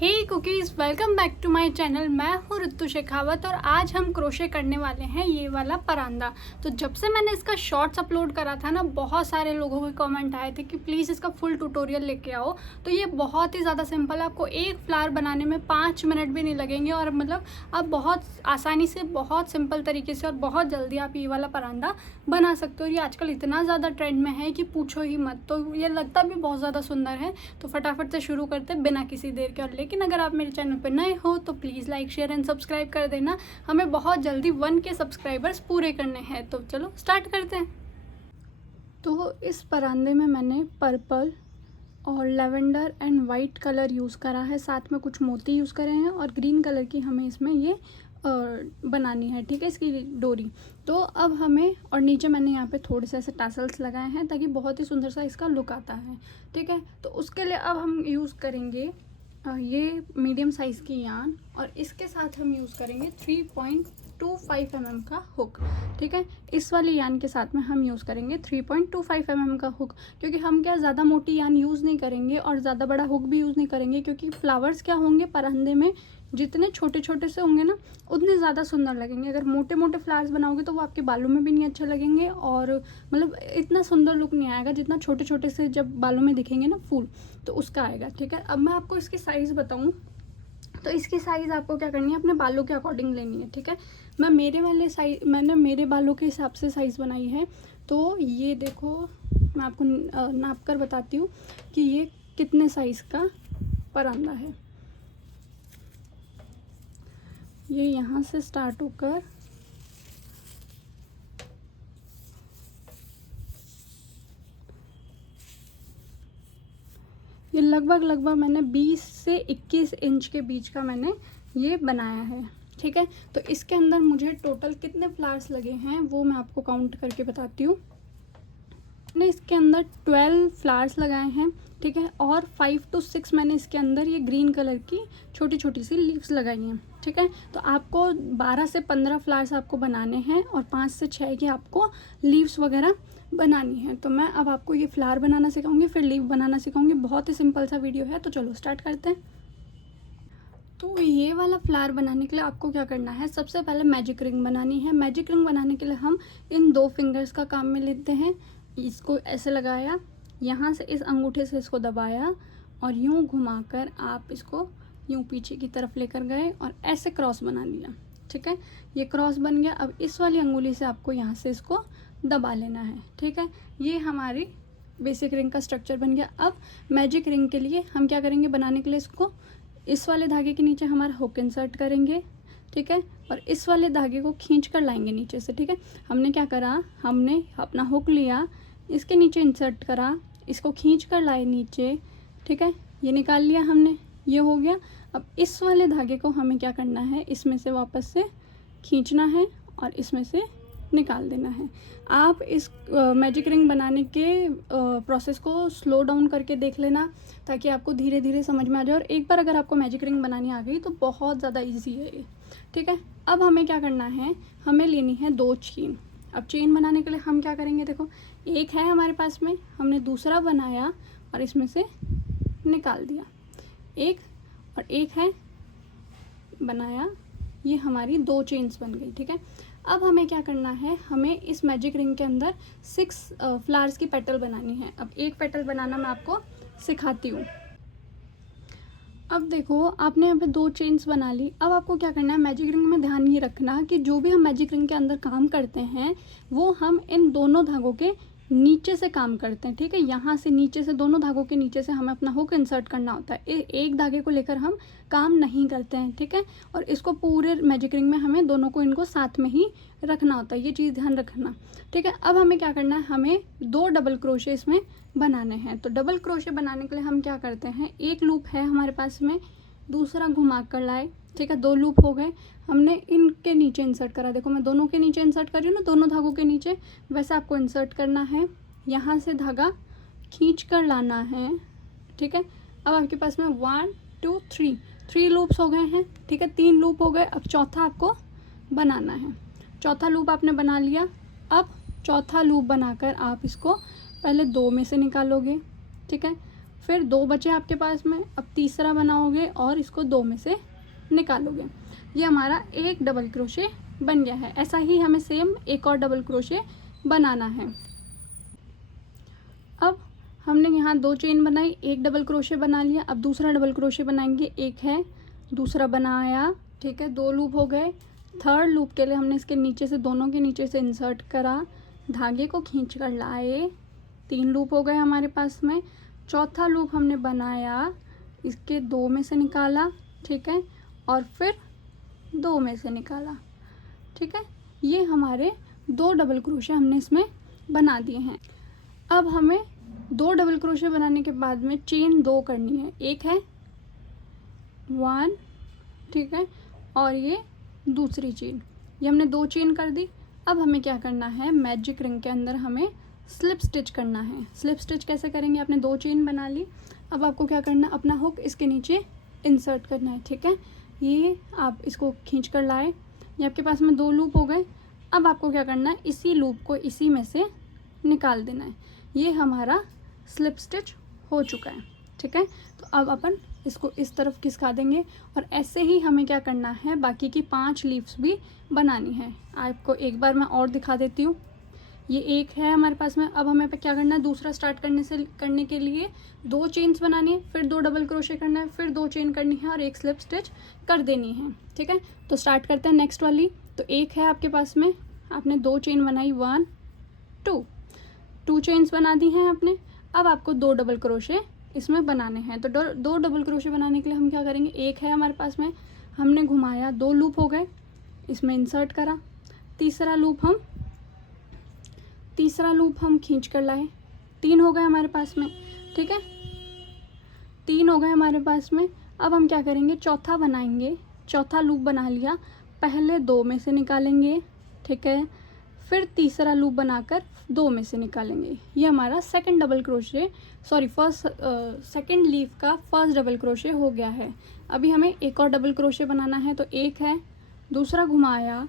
Hey cookies, welcome back to my channel. मैं हूँ ऋतु शेखावत और आज हम क्रोशे करने वाले हैं ये वाला परांदा। तो जब से मैंने इसका शॉर्ट्स अपलोड करा था ना, बहुत सारे लोगों के कमेंट आए थे कि प्लीज़ इसका फुल ट्यूटोरियल लेके आओ। तो ये बहुत ही ज़्यादा सिंपल है, आपको एक फ्लावर बनाने में 5 मिनट भी नहीं लगेंगे और मतलब आप बहुत आसानी से, बहुत सिंपल तरीके से और बहुत जल्दी आप ये वाला परांदा बना सकते हो। ये आजकल इतना ज़्यादा ट्रेंड में है कि पूछो ही मत। तो ये लगता भी बहुत ज़्यादा सुंदर है। तो फटाफट से शुरू करते बिना किसी देर के। और लेकिन अगर आप मेरे चैनल पर नए हो तो please like, share and subscribe कर देना। हमें बहुत जल्दी 1K सब्सक्राइबर्स पूरे करने हैं। तो चलो स्टार्ट करते हैं। तो इस परांदे में मैंने पर्पल और lavender and white colour use करा है, साथ में कुछ मोती यूज़ करे हैं और ग्रीन कलर की हमें इसमें ये बनानी है, ठीक है, इसकी डोरी। तो अब हमें, और नीचे मैंने यहाँ पे थोड़े से ऐसे टासल्स लगाए हैं ताकि बहुत ही सुंदर सा इसका लुक आता है, ठीक है। तो उसके लिए अब हम यूज़ करेंगे ये मीडियम साइज़ की यान और इसके साथ हम यूज़ करेंगे 3.25 mm का हुक, ठीक है। इस वाली यान के साथ में हम यूज़ करेंगे 3.25 mm का हुक, क्योंकि हम क्या ज़्यादा मोटी यान यूज़ नहीं करेंगे और ज़्यादा बड़ा हुक भी यूज़ नहीं करेंगे, क्योंकि फ्लावर्स क्या होंगे परांदे में, जितने छोटे छोटे से होंगे ना उतने ज़्यादा सुंदर लगेंगे। अगर मोटे मोटे फ्लावर्स बनाओगे तो वो आपके बालों में भी नहीं अच्छे लगेंगे और मतलब इतना सुंदर लुक नहीं आएगा जितना छोटे छोटे से जब बालों में दिखेंगे ना फूल, तो उसका आएगा, ठीक है। अब मैं आपको इसकी साइज़ बताऊँ तो इसकी साइज़ आपको क्या करनी है, अपने बालों के अकॉर्डिंग लेनी है, ठीक है। मैंने मेरे बालों के हिसाब से साइज़ बनाई है। तो ये देखो, मैं आपको नाप कर बताती हूँ कि ये कितने साइज़ का परांदा है। ये यहाँ से स्टार्ट होकर ये लगभग मैंने 20 से 21 इंच के बीच का मैंने ये बनाया है, ठीक है। तो इसके अंदर मुझे टोटल कितने फ्लावर्स लगे हैं वो मैं आपको काउंट करके बताती हूँ। मैंने इसके अंदर 12 फ्लावर्स लगाए हैं, ठीक है, और 5 to 6 मैंने इसके अंदर ये ग्रीन कलर की छोटी छोटी सी लीव्स लगाई हैं, ठीक है। तो आपको 12 से 15 फ्लावर्स आपको बनाने हैं और 5 से 6 की आपको लीव्स वगैरह बनानी है। तो मैं अब आपको ये फ्लावर बनाना सिखाऊंगी, फिर लीव बनाना सिखाऊंगी। बहुत ही सिंपल सा वीडियो है, तो चलो स्टार्ट करते हैं। तो ये वाला फ्लावर बनाने के लिए आपको क्या करना है, सबसे पहले मैजिक रिंग बनानी है। मैजिक रिंग बनाने के लिए हम इन 2 फिंगर्स का काम में लेते हैं। इसको ऐसे लगाया, यहाँ से इस अंगूठे से इसको दबाया और यूँ घुमाकर आप इसको यूँ पीछे की तरफ लेकर गए और ऐसे क्रॉस बना लिया, ठीक है। ये क्रॉस बन गया। अब इस वाली अंगुली से आपको यहाँ से इसको दबा लेना है, ठीक है। ये हमारी बेसिक रिंग का स्ट्रक्चर बन गया। अब मैजिक रिंग के लिए हम क्या करेंगे, बनाने के लिए इसको इस वाले धागे के नीचे हमारा हुक इंसर्ट करेंगे, ठीक है, और इस वाले धागे को खींच कर लाएंगे नीचे से, ठीक है। हमने क्या करा, हमने अपना हुक लिया, इसके नीचे इंसर्ट करा, इसको खींच कर लाए नीचे, ठीक है, ये निकाल लिया हमने, ये हो गया। अब इस वाले धागे को हमें क्या करना है, इसमें से वापस से खींचना है और इसमें से निकाल देना है। आप इस मैजिक रिंग बनाने के प्रोसेस को स्लो डाउन करके देख लेना ताकि आपको धीरे धीरे समझ में आ जाए। और एक बार अगर आपको मैजिक रिंग बनानी आ गई तो बहुत ज़्यादा इजी है ये, ठीक है। अब हमें क्या करना है, हमें लेनी है 2 चेन। अब चेन बनाने के लिए हम क्या करेंगे, देखो एक है हमारे पास में, हमने दूसरा बनाया और इसमें से निकाल दिया, एक और एक है बनाया, ये हमारी 2 चेन्स बन गई, ठीक है। अब हमें क्या करना है, हमें इस मैजिक रिंग के अंदर 6 फ्लावर्स की पेटल बनानी है। अब एक पेटल बनाना मैं आपको सिखाती हूँ। अब देखो आपने यहाँ पे 2 चेन्स बना ली। अब आपको क्या करना है, मैजिक रिंग में ध्यान ये रखना कि जो भी हम मैजिक रिंग के अंदर काम करते हैं वो हम इन दोनों धागों के नीचे से काम करते हैं, ठीक है। यहाँ से नीचे से, दोनों धागों के नीचे से हमें अपना हुक इंसर्ट करना होता है। एक धागे को लेकर हम काम नहीं करते हैं, ठीक है। और इसको पूरे मैजिक रिंग में हमें दोनों को, इनको साथ में ही रखना होता है, ये चीज़ ध्यान रखना, ठीक है। अब हमें क्या करना है, हमें 2 डबल क्रोशे इसमें बनाने हैं। तो डबल क्रोशे बनाने के लिए हम क्या करते हैं, एक लूप है हमारे पास में, दूसरा घुमा कर लाए, ठीक है, 2 लूप हो गए। हमने इनके नीचे इंसर्ट करा, देखो मैं दोनों के नीचे इंसर्ट कर रही हूँ ना, दोनों धागों के नीचे, वैसे आपको इंसर्ट करना है। यहाँ से धागा खींच कर लाना है, ठीक है। अब आपके पास में 1 2 3 लूप्स हो गए हैं, ठीक है, 3 लूप हो गए। अब चौथा आपको बनाना है। चौथा लूप आपने बना लिया। अब चौथा लूप बनाकर आप इसको पहले 2 में से निकालोगे, ठीक है, फिर 2 बचे आपके पास में, अब तीसरा बनाओगे और इसको 2 में से निकालोगे। ये हमारा एक डबल क्रोशे बन गया है। ऐसा ही हमें सेम एक और डबल क्रोशे बनाना है। अब हमने यहाँ 2 चेन बनाई, एक डबल क्रोशे बना लिया। अब दूसरा डबल क्रोशे बनाएंगे, एक है, दूसरा बनाया, ठीक है, 2 लूप हो गए। थर्ड लूप के लिए हमने इसके नीचे से, दोनों के नीचे से इंसर्ट करा, धागे को खींच कर लाए, 3 लूप हो गए हमारे पास में। चौथा लूप हमने बनाया, इसके 2 में से निकाला, ठीक है, और फिर 2 में से निकाला, ठीक है। ये हमारे 2 डबल क्रोशे हमने इसमें बना दिए हैं। अब हमें 2 डबल क्रोशे बनाने के बाद में चेन 2 करनी है। एक है 1, ठीक है, और ये दूसरी चेन, ये हमने 2 चेन कर दी। अब हमें क्या करना है, मैजिक रिंग के अंदर हमें स्लिप स्टिच करना है। स्लिप स्टिच कैसे करेंगे, आपने 2 चेन बना ली। अब आपको क्या करना है, अपना हुक इसके नीचे इंसर्ट करना है, ठीक है। ये आप इसको खींच कर लाए, ये आपके पास में 2 लूप हो गए। अब आपको क्या करना है, इसी लूप को इसी में से निकाल देना है। ये हमारा स्लिप स्टिच हो चुका है, ठीक है। तो अब अपन इसको इस तरफ खिसका देंगे और ऐसे ही हमें क्या करना है, बाकी की 5 लीव्स भी बनानी है। आपको एक बार मैं और दिखा देती हूँ। ये एक है हमारे पास में। अब हमें क्या करना है, दूसरा स्टार्ट करने के लिए 2 चेन्स बनानी है, फिर 2 डबल क्रोशे करना है, फिर 2 चेन करनी है और एक स्लिप स्टिच कर देनी है, ठीक है। तो स्टार्ट करते हैं नेक्स्ट वाली। तो एक है आपके पास में, आपने 2 चेन बनाई, 1 2 चेन्स बना दी हैं आपने। अब आपको 2 डबल क्रोशे इसमें बनाने हैं। तो 2 डबल क्रोशे बनाने के लिए हम क्या करेंगे, एक है हमारे पास में, हमने घुमाया, 2 लूप हो गए, इसमें इंसर्ट करा, तीसरा लूप हम खींच कर लाए, 3 हो गए हमारे पास में, ठीक है, 3 हो गए हमारे पास में। अब हम क्या करेंगे, चौथा बनाएंगे, चौथा लूप बना लिया, पहले 2 में से निकालेंगे, ठीक है, फिर तीसरा लूप बनाकर 2 में से निकालेंगे। ये हमारा सेकंड लीफ का फर्स्ट डबल क्रोशे हो गया है। अभी हमें एक और डबल क्रोशे बनाना है। तो एक है, दूसरा घुमाया,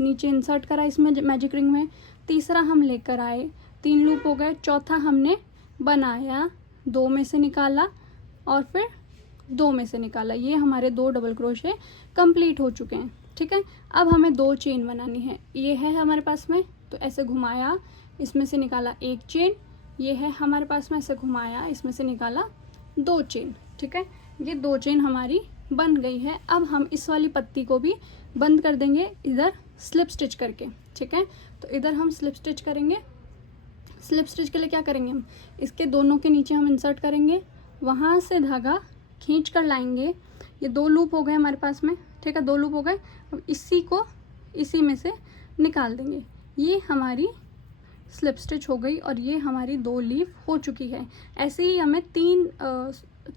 नीचे इंसर्ट करा इसमें मैजिक रिंग में, तीसरा हम लेकर आए, 3 लूप हो गए, चौथा हमने बनाया, 2 में से निकाला और फिर 2 में से निकाला। ये हमारे 2 डबल क्रोशे कंप्लीट हो चुके हैं, ठीक है। अब हमें 2 चेन बनानी है। ये है हमारे पास में, तो ऐसे घुमाया, इसमें से निकाला 1 चेन, ये है हमारे पास में, ऐसे घुमाया, इसमें से निकाला 2 चेन, ठीक है। ये 2 चेन हमारी बन गई है। अब हम इस वाली पत्ती को भी बंद कर देंगे इधर स्लिप स्टिच करके, ठीक है। तो इधर हम स्लिप स्टिच करेंगे। स्लिप स्टिच के लिए क्या करेंगे, हम इसके दोनों के नीचे हम इंसर्ट करेंगे, वहाँ से धागा खींच कर लाएंगे। ये 2 लूप हो गए हमारे पास में, ठीक है, 2 लूप हो गए। अब इसी को इसी में से निकाल देंगे। ये हमारी स्लिप स्टिच हो गई और ये हमारी 2 लीफ हो चुकी है। ऐसे ही हमें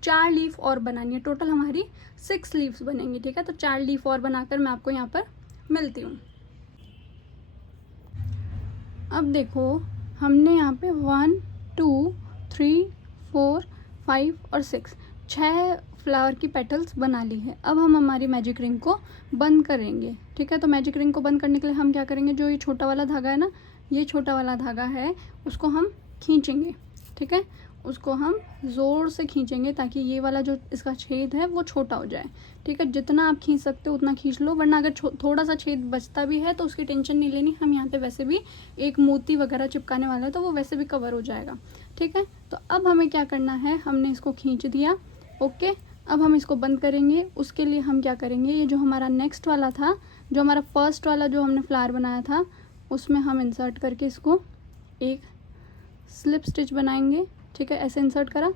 4 लीफ और बनानी है। टोटल हमारी 6 लीव्स बनेंगी, ठीक है। तो 4 लीफ और बनाकर मैं आपको यहाँ पर मिलती हूँ। अब देखो, हमने यहाँ पे 1 2 3 4 5 और 6 फ्लावर की पेटल्स बना ली है। अब हम हमारी मैजिक रिंग को बंद करेंगे, ठीक है। तो मैजिक रिंग को बंद करने के लिए हम क्या करेंगे, जो ये छोटा वाला धागा है ना, ये छोटा वाला धागा है, उसको हम खींचेंगे, ठीक है। उसको हम ज़ोर से खींचेंगे ताकि ये वाला जो इसका छेद है वो छोटा हो जाए, ठीक है। जितना आप खींच सकते हो उतना खींच लो, वरना अगर थोड़ा सा छेद बचता भी है तो उसकी टेंशन नहीं लेनी। हम यहाँ पे वैसे भी एक मोती वगैरह चिपकाने वाला है तो वो वैसे भी कवर हो जाएगा, ठीक है। तो अब हमें क्या करना है, हमने इसको खींच दिया, ओके। अब हम इसको बंद करेंगे। उसके लिए हम क्या करेंगे, ये जो हमारा नेक्स्ट वाला था, जो हमारा फर्स्ट वाला जो हमने फ्लावर बनाया था, उसमें हम इंसर्ट करके इसको एक स्लिप स्टिच बनाएंगे, ठीक है। ऐसे इंसर्ट करा,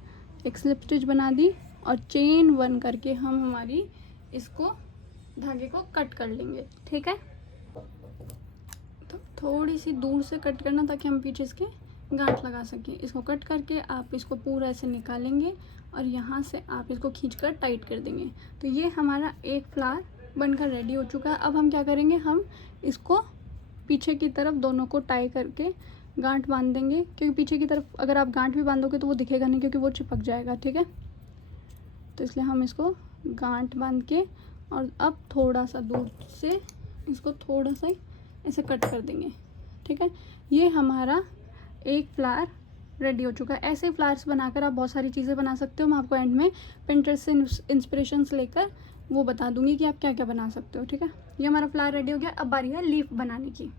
एक स्लिप स्टिच बना दी और चेन 1 करके हम हमारी इसको धागे को कट कर लेंगे, ठीक है। तो थोड़ी सी दूर से कट करना ताकि हम पीछे इसके गांठ लगा सकें। इसको कट करके आप इसको पूरा ऐसे निकालेंगे और यहाँ से आप इसको खींचकर टाइट कर देंगे। तो ये हमारा एक फ्लावर बनकर रेडी हो चुका है। अब हम क्या करेंगे, हम इसको पीछे की तरफ दोनों को टाई करके गांठ बांध देंगे, क्योंकि पीछे की तरफ अगर आप गांठ भी बांधोगे तो वो दिखेगा नहीं, क्योंकि वो चिपक जाएगा, ठीक है। तो इसलिए हम इसको गांठ बांध के और अब थोड़ा सा दूर से इसको थोड़ा सा ऐसे कट कर देंगे, ठीक है। ये हमारा एक फ्लावर रेडी हो चुका है। ऐसे ही फ्लावर्स बनाकर आप बहुत सारी चीज़ें बना सकते हो। मैं आपको एंड में पिंटरेस्ट से इंस्पिरेशंस लेकर वो बता दूंगी कि आप क्या क्या बना सकते हो, ठीक है। ये हमारा फ्लावर रेडी हो गया। अब बारी है लीफ बनाने की।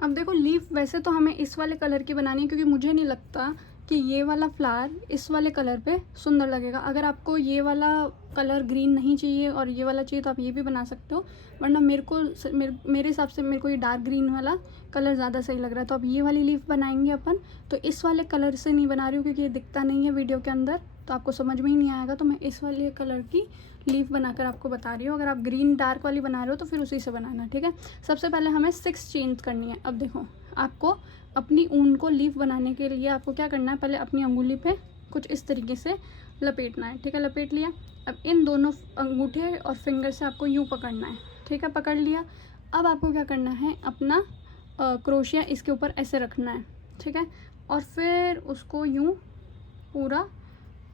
अब देखो लीफ वैसे तो हमें इस वाले कलर की बनानी है, क्योंकि मुझे नहीं लगता कि ये वाला फ्लावर इस वाले कलर पे सुंदर लगेगा। अगर आपको ये वाला कलर ग्रीन नहीं चाहिए और ये वाला चाहिए तो आप ये भी बना सकते हो, वरना मेरे हिसाब से मेरे को ये डार्क ग्रीन वाला कलर ज़्यादा सही लग रहा है। तो अब ये वाली लीफ बनाएंगे अपन। तो इस वाले कलर से नहीं बना रही हूँ क्योंकि ये दिखता नहीं है वीडियो के अंदर, तो आपको समझ में ही नहीं आएगा। तो मैं इस वाले कलर की लीफ बनाकर आपको बता रही हूँ। अगर आप ग्रीन डार्क वाली बना रहे हो तो फिर उसी से बनाना, ठीक है। सबसे पहले हमें 6 चेन्स करनी है। अब देखो, आपको अपनी ऊन को लीफ बनाने के लिए आपको क्या करना है, पहले अपनी अंगुली पे कुछ इस तरीके से लपेटना है, ठीक है। लपेट लिया। अब इन दोनों अंगूठे और फिंगर से आपको यूँ पकड़ना है, ठीक है। पकड़ लिया। अब आपको क्या करना है, अपना क्रोशिया इसके ऊपर ऐसे रखना है, ठीक है। और फिर उसको यूँ पूरा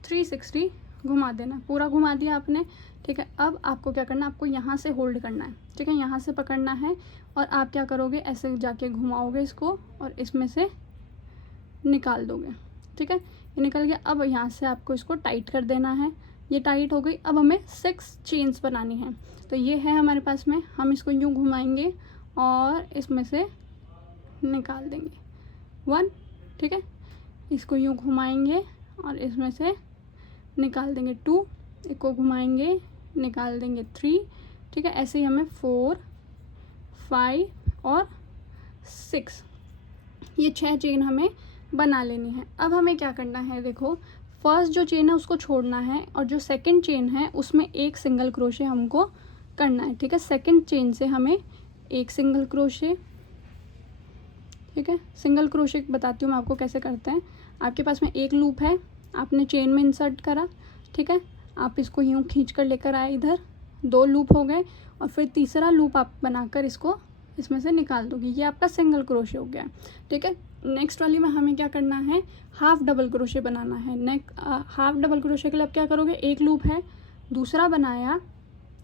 360 घुमा देना। पूरा घुमा दिया आपने, ठीक है। अब आपको क्या करना है, आपको यहाँ से होल्ड करना है, ठीक है। यहाँ से पकड़ना है और आप क्या करोगे, ऐसे जाके घुमाओगे इसको और इसमें से निकाल दोगे, ठीक है। ये निकल गया। अब यहाँ से आपको इसको टाइट कर देना है। ये टाइट हो गई। अब हमें 6 चेन्स बनानी है। तो ये है हमारे पास में, हम इसको यूँ घुमाएंगे और इसमें से निकाल देंगे 1, ठीक है। इसको यूँ घुमाएंगे और इसमें से निकाल देंगे 2, इसको घुमाएंगे निकाल देंगे 3, ठीक है। ऐसे ही हमें 4, 5 और 6, ये 6 चेन हमें बना लेनी है। अब हमें क्या करना है, देखो फर्स्ट जो चेन है उसको छोड़ना है और जो सेकंड चेन है उसमें एक सिंगल क्रोशे हमको करना है, ठीक है। सेकंड चेन से हमें एक सिंगल क्रोशे, ठीक है। सिंगल क्रोशे बताती हूँ मैं आपको कैसे करते हैं। आपके पास में एक लूप है, आपने चेन में इंसर्ट करा, ठीक है। आप इसको यूँ खींच कर लेकर आए इधर, 2 लूप हो गए और फिर तीसरा लूप आप बनाकर इसको इसमें से निकाल दोगे। ये आपका सिंगल क्रोशे हो गया, ठीक है। नेक्स्ट वाली में हमें क्या करना है, हाफ डबल क्रोशे बनाना है। हाफ डबल क्रोशे के लिए आप क्या करोगे, एक लूप है, दूसरा बनाया,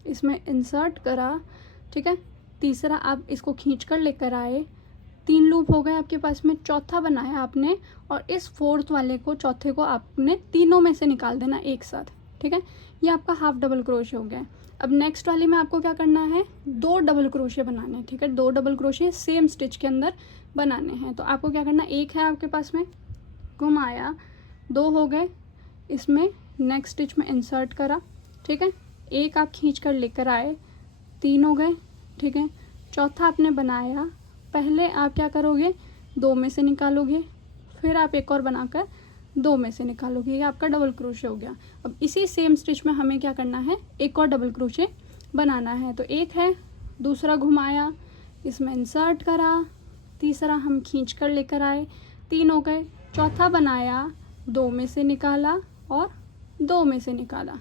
इसमें इंसर्ट करा, ठीक है। तीसरा आप इसको खींच कर लेकर आए, 3 लूप हो गए आपके पास में। चौथा बनाया आपने और इस 4th वाले को, चौथे को आपने तीनों में से निकाल देना एक साथ, ठीक है। ये आपका हाफ डबल क्रोशे हो गया। अब नेक्स्ट वाली में आपको क्या करना है, 2 डबल क्रोशे बनाने हैं, ठीक है। 2 डबल क्रोशे सेम स्टिच के अंदर बनाने हैं। तो आपको क्या करना है, एक है आपके पास में, घुमाया, 2 हो गए, इसमें नेक्स्ट स्टिच में इंसर्ट करा, ठीक है। एक आप खींच कर लेकर आए, 3 हो गए, ठीक है। चौथा आपने बनाया, पहले आप क्या करोगे, 2 में से निकालोगे, फिर आप एक और बनाकर 2 में से निकालोगे। ये आपका डबल क्रोशे हो गया। अब इसी सेम स्टिच में हमें क्या करना है, एक और डबल क्रोशे बनाना है। तो एक है, दूसरा घुमाया, इसमें इंसर्ट करा, तीसरा हम खींच कर लेकर आए, 3 हो गए। चौथा बनाया, 2 में से निकाला और 2 में से निकाला,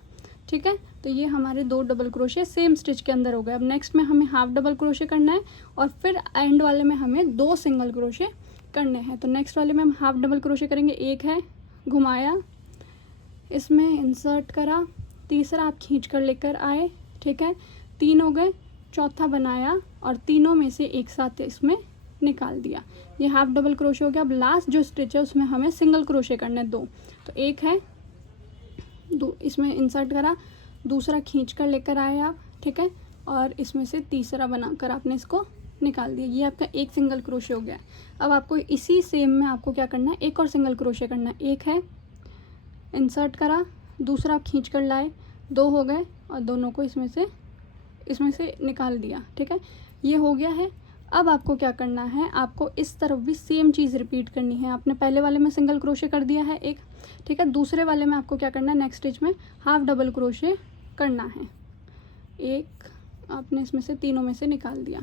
ठीक है। तो ये हमारे 2 डबल क्रोशे सेम स्टिच के अंदर हो गए। अब नेक्स्ट में हमें हाफ डबल क्रोशे करना है और फिर एंड वाले में हमें 2 सिंगल क्रोशे करने हैं। तो नेक्स्ट वाले में हम हाफ डबल क्रोशे करेंगे। एक है, घुमाया, इसमें इंसर्ट करा, तीसरा आप खींच कर लेकर आए, ठीक है। 3 हो गए। चौथा बनाया और तीनों में से एक साथ इसमें निकाल दिया। ये हाफ डबल क्रोशे हो गया। अब लास्ट जो स्टिच है उसमें हमें सिंगल क्रोशे करने 2। तो एक है, इसमें इंसर्ट करा, दूसरा खींच कर लेकर आए आप, ठीक है। और इसमें से तीसरा बनाकर आपने इसको निकाल दिया। ये आपका एक सिंगल क्रोशे हो गया। अब आपको इसी सेम में आपको क्या करना है, एक और सिंगल क्रोशे करना है। एक है, इंसर्ट करा, दूसरा आप खींच कर लाए, 2 हो गए और दोनों को इसमें से निकाल दिया, ठीक है। ये हो गया है। अब आपको क्या करना है, आपको इस तरफ भी सेम चीज़ रिपीट करनी है। आपने पहले वाले में सिंगल क्रोशे कर दिया है एक, ठीक है। दूसरे वाले में आपको क्या करना है, नेक्स्ट स्टिच में हाफ डबल क्रोशे करना है। एक आपने इसमें से तीनों में से निकाल दिया।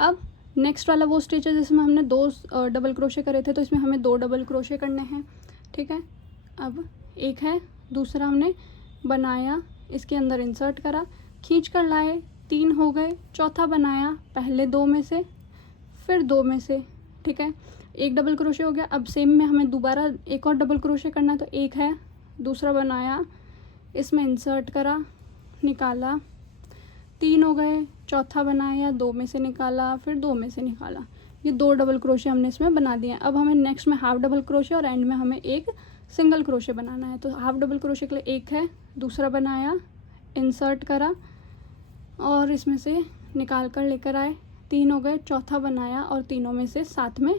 अब नेक्स्ट वाला वो स्टिच है जिसमें हमने 2 डबल क्रोशे करे थे, तो इसमें हमें 2 डबल क्रोशे करने हैं, ठीक है। अब एक है, दूसरा हमने बनाया, इसके अंदर इंसर्ट करा, खींच कर लाए, 3 हो गए। चौथा बनाया, पहले 2 में से फिर 2 में से, ठीक है। एक डबल क्रोशे हो गया। अब सेम में हमें दोबारा एक और डबल क्रोशे करना है। तो एक है, दूसरा बनाया, इसमें इंसर्ट करा, निकाला, 3 हो गए। चौथा बनाया, 2 में से निकाला, फिर 2 में से निकाला, ये 2 डबल क्रोशे हमने इसमें बना दिए हैं। अब हमें नेक्स्ट में हाफ डबल क्रोशे और एंड में हमें एक सिंगल क्रोशे बनाना है। तो हाफ डबल क्रोशे के लिए एक है, दूसरा बनाया, इंसर्ट करा और इसमें से निकाल कर लेकर आए, 3 हो गए, चौथा बनाया और तीनों में से साथ में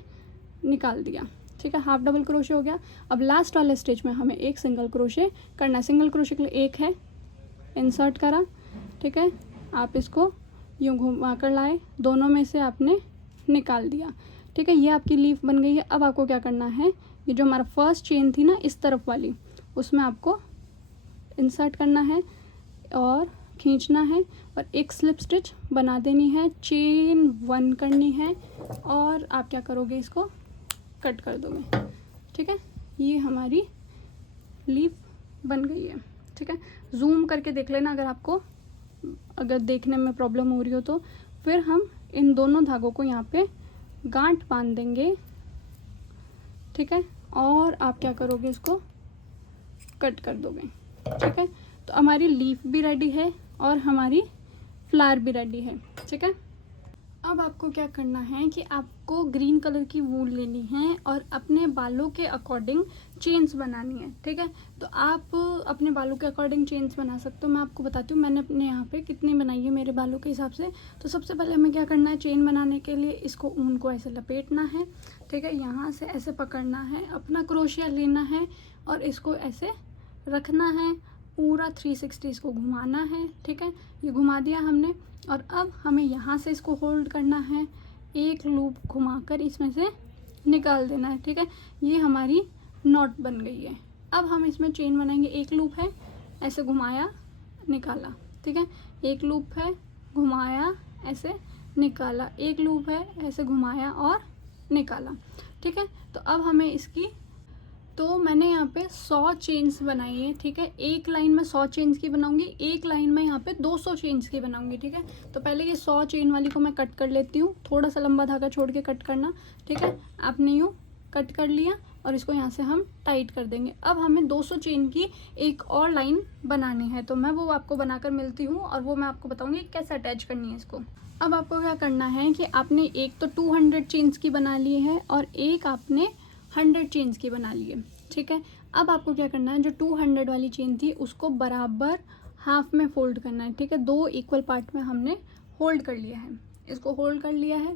निकाल दिया। ठीक है, हाफ डबल क्रोशे हो गया। अब लास्ट वाले स्टेज में हमें एक सिंगल क्रोशे करना है। सिंगल क्रोशे के लिए एक है, इंसर्ट करा, ठीक है, आप इसको यूँ घुमा कर लाए, दोनों में से आपने निकाल दिया। ठीक है, ये आपकी लीफ बन गई है। अब आपको क्या करना है, ये जो हमारा फर्स्ट चेन थी ना इस तरफ वाली, उसमें आपको इंसर्ट करना है और खींचना है और एक स्लिप स्टिच बना देनी है, चेन 1 करनी है और आप क्या करोगे, इसको कट कर दोगे। ठीक है, ये हमारी लीफ बन गई है। ठीक है, जूम करके देख लेना अगर देखने में प्रॉब्लम हो रही हो तो। फिर हम इन दोनों धागों को यहाँ पे गांठ बांध देंगे। ठीक है, और आप क्या करोगे, इसको कट कर दोगे। ठीक है, तो हमारी लीफ भी रेडी है और हमारी फ्लावर भी रेडी है। ठीक है, अब आपको क्या करना है कि आपको ग्रीन कलर की वूल लेनी है और अपने बालों के अकॉर्डिंग चेन्स बनानी है। ठीक है, तो आप अपने बालों के अकॉर्डिंग चेन्स बना सकते हो। मैं आपको बताती हूँ मैंने अपने यहाँ पे कितनी बनाई है मेरे बालों के हिसाब से। तो सबसे पहले हमें क्या करना है, चेन बनाने के लिए इसको ऊन को ऐसे लपेटना है। ठीक है, यहाँ से ऐसे पकड़ना है, अपना क्रोशिया लेना है और इसको ऐसे रखना है, पूरा 360 इसको घुमाना है। ठीक है, ये घुमा दिया हमने और अब हमें यहाँ से इसको होल्ड करना है, एक लूप घुमाकर इसमें से निकाल देना है। ठीक है, ये हमारी नॉट बन गई है। अब हम इसमें चेन बनाएंगे। एक लूप है, ऐसे घुमाया, निकाला। ठीक है, एक लूप है, घुमाया, ऐसे निकाला, एक लूप है, ऐसे घुमाया और निकाला। ठीक है, तो अब हमें तो मैंने यहाँ पे 100 चेन्स बनाई है। ठीक है, एक लाइन में 100 चेन्स की बनाऊंगी, एक लाइन में यहाँ पे 200 चेन्स की बनाऊंगी। ठीक है, तो पहले ये 100 चेन वाली को मैं कट कर लेती हूँ, थोड़ा सा लंबा धागा छोड़ के कट करना। ठीक है, आपने यूँ कट कर लिया और इसको यहाँ से हम टाइट कर देंगे। अब हमें 200 चेन की एक और लाइन बनानी है, तो मैं वो आपको बनाकर मिलती हूँ और वो मैं आपको बताऊँगी कैसे अटैच करनी है इसको। अब आपको क्या करना है कि आपने एक तो 200 चेन्स की बना ली है और एक आपने 100 चेन्स की बना ली है। ठीक है, अब आपको क्या करना है, जो 200 वाली चेन थी उसको बराबर हाफ में फोल्ड करना है। ठीक है, 2 इक्वल पार्ट में हमने होल्ड कर लिया है, इसको होल्ड कर लिया है,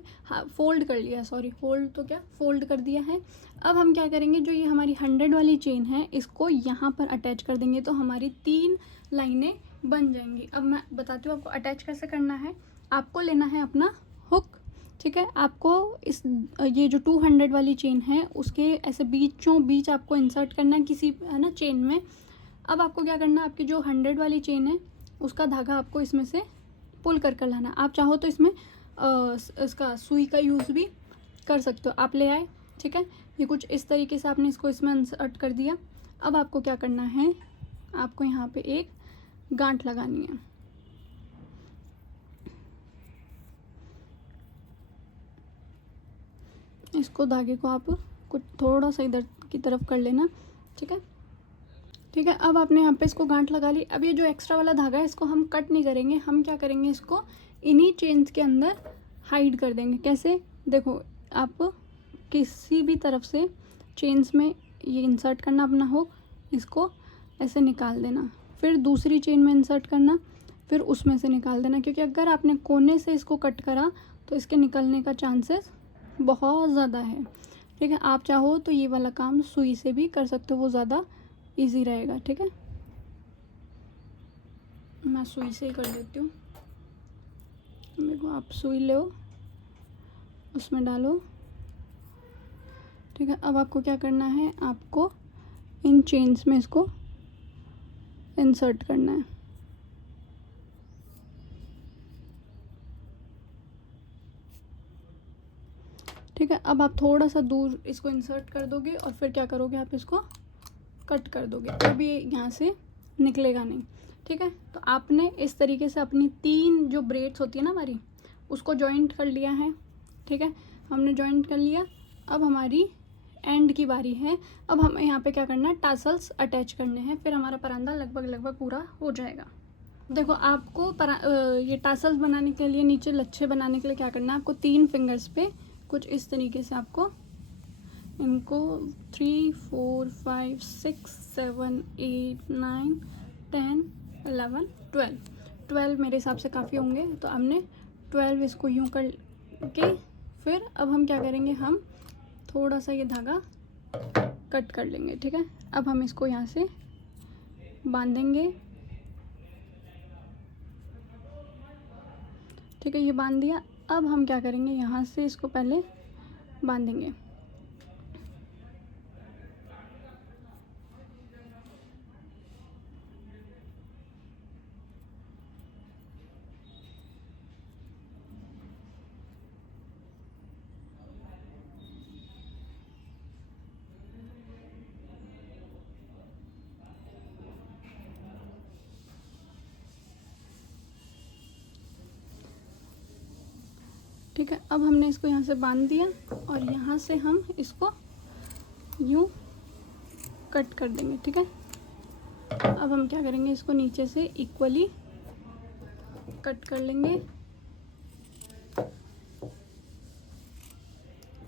फोल्ड कर लिया है, सॉरी होल्ड तो क्या, फोल्ड कर दिया है। अब हम क्या करेंगे, जो ये हमारी 100 वाली चेन है इसको यहाँ पर अटैच कर देंगे, तो हमारी 3 लाइनें बन जाएंगी। अब मैं बताती हूँ आपको अटैच कैसे करना है। आपको लेना है अपना हुक। ठीक है, आपको ये जो 200 वाली चेन है उसके ऐसे बीच आपको इंसर्ट करना है किसी, है ना, चेन में। अब आपको क्या करना है, आपकी जो 100 वाली चेन है उसका धागा आपको इसमें से पुल कर लाना। आप चाहो तो इसमें इसका सुई का यूज़ भी कर सकते हो। आप ले आए, ठीक है, ये कुछ इस तरीके से आपने इसको इसमें इंसर्ट कर दिया। अब आपको क्या करना है, आपको यहाँ पे एक गांठ लगानी है। इसको धागे को आप कुछ थोड़ा सा इधर की तरफ कर लेना। ठीक है, ठीक है, अब आपने यहाँ पे इसको गांठ लगा ली। अब ये जो एक्स्ट्रा वाला धागा है इसको हम कट नहीं करेंगे, हम क्या करेंगे, इसको इन्हीं चेन्स के अंदर हाइड कर देंगे। कैसे, देखो, आप किसी भी तरफ से चेन्स में ये इंसर्ट करना अपना हुक, इसको ऐसे निकाल देना, फिर दूसरी चेन में इंसर्ट करना, फिर उसमें से निकाल देना, क्योंकि अगर आपने कोने से इसको कट करा तो इसके निकलने का चांसेस बहुत ज़्यादा है। ठीक है, आप चाहो तो ये वाला काम सुई से भी कर सकते हो, वो ज़्यादा इजी रहेगा। ठीक है, मैं सुई से ही कर देती हूँ। देखो, आप सुई लो, उसमें डालो। ठीक है, अब आपको क्या करना है, आपको इन चेन्स में इसको इंसर्ट करना है। ठीक है, अब आप थोड़ा सा दूर इसको इंसर्ट कर दोगे और फिर क्या करोगे, आप इसको कट कर दोगे, तब ये यहाँ से निकलेगा नहीं। ठीक है, तो आपने इस तरीके से अपनी 3 जो ब्रेड्स होती है ना हमारी, उसको जॉइंट कर लिया है। ठीक है, हमने जॉइंट कर लिया। अब हमारी एंड की बारी है। अब हमें यहाँ पे क्या करना है, टासल्स अटैच करने हैं, फिर हमारा परांदा लगभग पूरा हो जाएगा। देखो, आपको ये टासल्स बनाने के लिए, नीचे लच्छे बनाने के लिए क्या करना है, आपको 3 फिंगर्स पे कुछ इस तरीके से आपको इनको 3 4 5 6 7 8 9 10 11 12 मेरे हिसाब से काफ़ी होंगे। तो हमने 12 इसको यूँ कर के फिर अब हम क्या करेंगे, हम थोड़ा सा ये धागा कट कर लेंगे। ठीक है, अब हम इसको यहाँ से बांधेंगे। ठीक है, ये बांध दिया। अब हम क्या करेंगे, यहाँ से इसको पहले बांधेंगे। ठीक है, अब हमने इसको यहाँ से बांध दिया और यहाँ से हम इसको यूँ कट कर देंगे। ठीक है, अब हम क्या करेंगे, इसको नीचे से इक्वली कट कर लेंगे।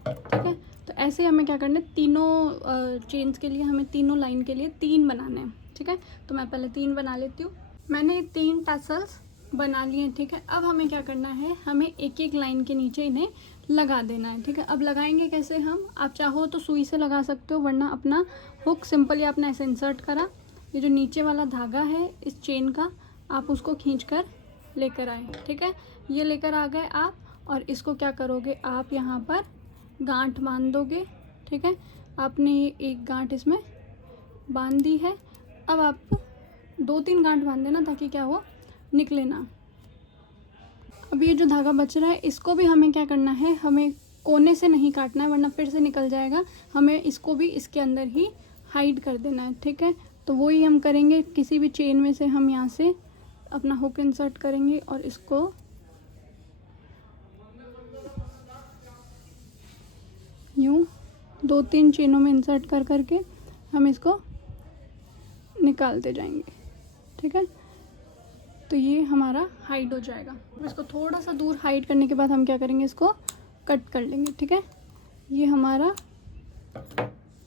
ठीक है, तो ऐसे हमें क्या करना है, तीनों चेन्स के लिए हमें तीनों लाइन के लिए 3 बनाने हैं। ठीक है, तो मैं पहले 3 बना लेती हूँ। मैंने 3 टैसल्स बना लिए हैं। ठीक है, अब हमें क्या करना है, हमें एक एक लाइन के नीचे इन्हें लगा देना है। ठीक है, अब लगाएंगे कैसे हम, आप चाहो तो सुई से लगा सकते हो, वरना अपना हुक सिंपल या अपना ऐसे इंसर्ट करा, ये जो नीचे वाला धागा है इस चेन का, आप उसको खींच कर लेकर आए। ठीक है, ये लेकर आ गए आप, और इसको क्या करोगे, आप यहाँ पर गांठ बांध दोगे। ठीक है, आपने ये एक गांठ इसमें बांध दी है। अब आप 2-3 गांठ बांध देना ताकि क्या हो, निकले ना। अब ये जो धागा बच रहा है इसको भी हमें क्या करना है, हमें कोने से नहीं काटना है वरना फिर से निकल जाएगा। हमें इसको भी इसके अंदर ही हाइड कर देना है। ठीक है, तो वही हम करेंगे, किसी भी चेन में से हम यहाँ से अपना हुक इंसर्ट करेंगे और इसको यूँ 2-3 चेनों में इंसर्ट कर करके हम इसको निकालते जाएंगे। ठीक है, तो ये हमारा हाइड हो जाएगा। इसको थोड़ा सा दूर हाइड करने के बाद हम क्या करेंगे, इसको कट कर लेंगे। ठीक है, ये हमारा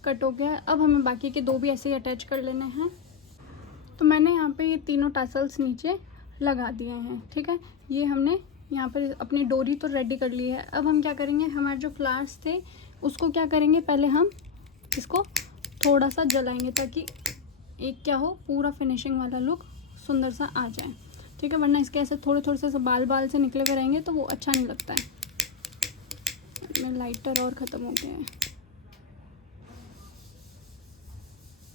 कट हो गया है। अब हमें बाकी के 2 भी ऐसे ही अटैच कर लेने हैं। तो मैंने यहाँ पे ये तीनों टैसल्स नीचे लगा दिए हैं। ठीक है, ये हमने यहाँ पर अपनी डोरी तो रेडी कर ली है। अब हम क्या करेंगे, हमारे जो फ्लावर्स थे उसको क्या करेंगे, पहले हम इसको थोड़ा सा जलाएंगे ताकि एक क्या हो, पूरा फिनिशिंग वाला लुक सुंदर सा आ जाए। ठीक है, वरना इसके ऐसे थोड़े थोड़े से बाल बाल से निकले हुए रहेंगे तो वो अच्छा नहीं लगता है। मेरे लाइटर और ख़त्म हो गए हैं।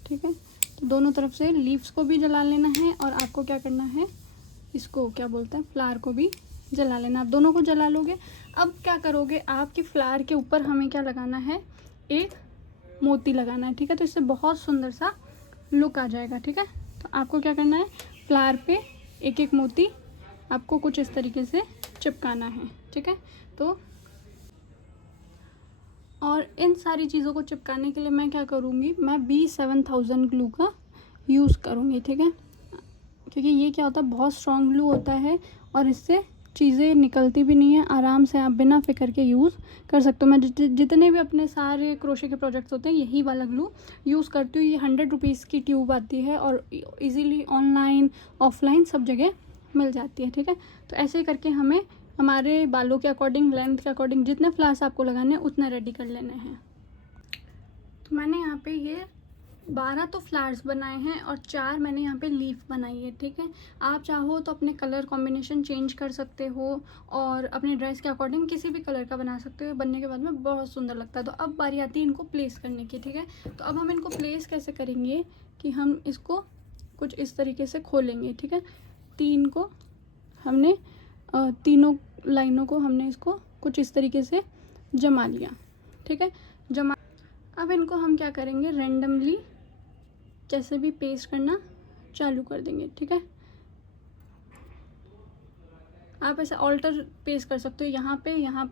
ठीक है, तो दोनों तरफ से लीव्स को भी जला लेना है और आपको क्या करना है, इसको क्या बोलते हैं, फ्लावर को भी जला लेना। आप दोनों को जला लोगे। अब क्या करोगे, आपकी फ्लावर के ऊपर हमें क्या लगाना है, एक मोती लगाना है। ठीक है, तो इससे बहुत सुंदर सा लुक आ जाएगा। ठीक है, तो आपको क्या करना है, फ्लावर पे एक एक मोती आपको कुछ इस तरीके से चिपकाना है। ठीक है, तो और इन सारी चीज़ों को चिपकाने के लिए मैं क्या करूँगी, मैं B7000 ग्लू का यूज़ करूँगी। ठीक है, क्योंकि ये क्या होता है, बहुत स्ट्रॉन्ग ग्लू होता है और इससे चीज़ें निकलती भी नहीं है। आराम से आप बिना फिक्र के यूज़ कर सकते हो। मैं जितने भी अपने सारे क्रोशे के प्रोजेक्ट्स होते हैं यही वाला ग्लू यूज़ करती हूँ। ये 100 रुपीज़ की ट्यूब आती है और इजीली ऑनलाइन ऑफलाइन सब जगह मिल जाती है। ठीक है, तो ऐसे करके हमें हमारे बालों के अकॉर्डिंग, लेंथ के अकॉर्डिंग जितने फ्लावर्स आपको लगाने हैं उतना रेडी कर लेने हैं। तो मैंने यहाँ पे ये 12 तो फ्लावर्स बनाए हैं और 4 मैंने यहाँ पे लीफ बनाई है। ठीक है, आप चाहो तो अपने कलर कॉम्बिनेशन चेंज कर सकते हो और अपने ड्रेस के अकॉर्डिंग किसी भी कलर का बना सकते हो। बनने के बाद में बहुत सुंदर लगता है। तो अब बारी आती है इनको प्लेस करने की। ठीक है, तो अब हम इनको प्लेस कैसे करेंगे कि हम इसको कुछ इस तरीके से खोलेंगे। ठीक है, 3 को हमने तीनों लाइनों को हमने इसको कुछ इस तरीके से जमा लिया। ठीक है, जमा। अब इनको हम क्या करेंगे, रेंडमली कैसे भी पेस्ट करना चालू कर देंगे। ठीक है, आप ऐसे ऑल्टर पेस्ट कर सकते हो, यहाँ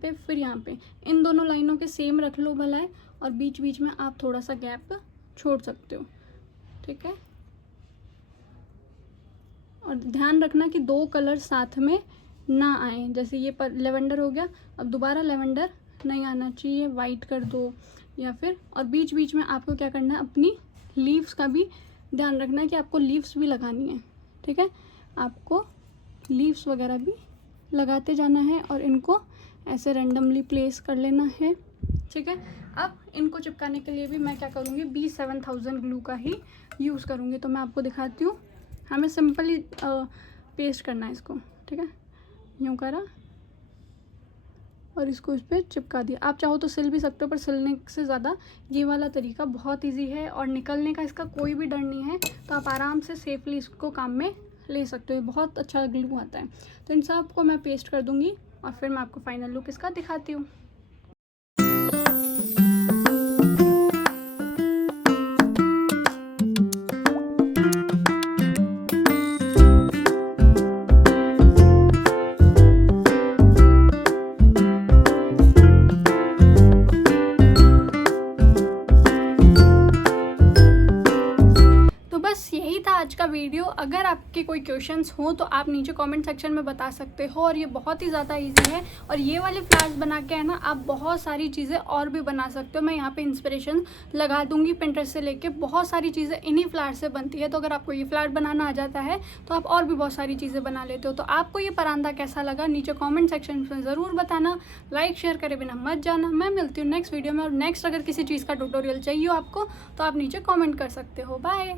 पे फिर यहाँ पे। इन दोनों लाइनों के सेम रख लो भला, और बीच बीच में आप थोड़ा सा गैप छोड़ सकते हो। ठीक है, और ध्यान रखना कि 2 कलर साथ में ना आए। जैसे ये पर लेवेंडर हो गया, अब दोबारा लेवेंडर नहीं आना चाहिए, वाइट कर दो, या फिर और बीच बीच में आपको क्या करना है, अपनी लीव्स का भी ध्यान रखना है कि आपको लीव्स भी लगानी है, ठीक है। आपको लीव्स वगैरह भी लगाते जाना है और इनको ऐसे रैंडमली प्लेस कर लेना है, ठीक है। अब इनको चिपकाने के लिए भी मैं क्या करूँगी, B7000 ग्लू का ही यूज़ करूँगी। तो मैं आपको दिखाती हूँ। हमें सिंपली पेस्ट करना है इसको, ठीक है। यूँ करा और इसको इस पर चिपका दिया। आप चाहो तो सिल भी सकते हो, पर सिलने से ज़्यादा ये वाला तरीका बहुत इजी है और निकलने का इसका कोई भी डर नहीं है। तो आप आराम से सेफली इसको काम में ले सकते हो। बहुत अच्छा ग्लू आता है। तो इन सब को मैं पेस्ट कर दूँगी और फिर मैं आपको फाइनल लुक इसका दिखाती हूँ। यही था आज का वीडियो। अगर आपके कोई क्वेश्चंस हो तो आप नीचे कमेंट सेक्शन में बता सकते हो। और ये बहुत ही ज़्यादा इजी है और ये वाले फ्लावर्स बना के है ना, आप बहुत सारी चीज़ें और भी बना सकते हो। मैं यहाँ पे इंस्पिरेशन लगा दूंगी पिंटरेस्ट से लेके, बहुत सारी चीज़ें इन्हीं फ्लावर से बनती है। तो अगर आपको ये फ्लावर बनाना आ जाता है तो आप और भी बहुत सारी चीज़ें बना लेते हो। तो आपको ये परांदा कैसा लगा नीचे कॉमेंट सेक्शन में ज़रूर बताना। लाइक शेयर करे बिना मत जाना। मैं मिलती हूँ नेक्स्ट वीडियो में। और नेक्स्ट अगर किसी चीज़ का ट्यूटोरियल चाहिए आपको तो आप नीचे कॉमेंट कर सकते हो। बाय।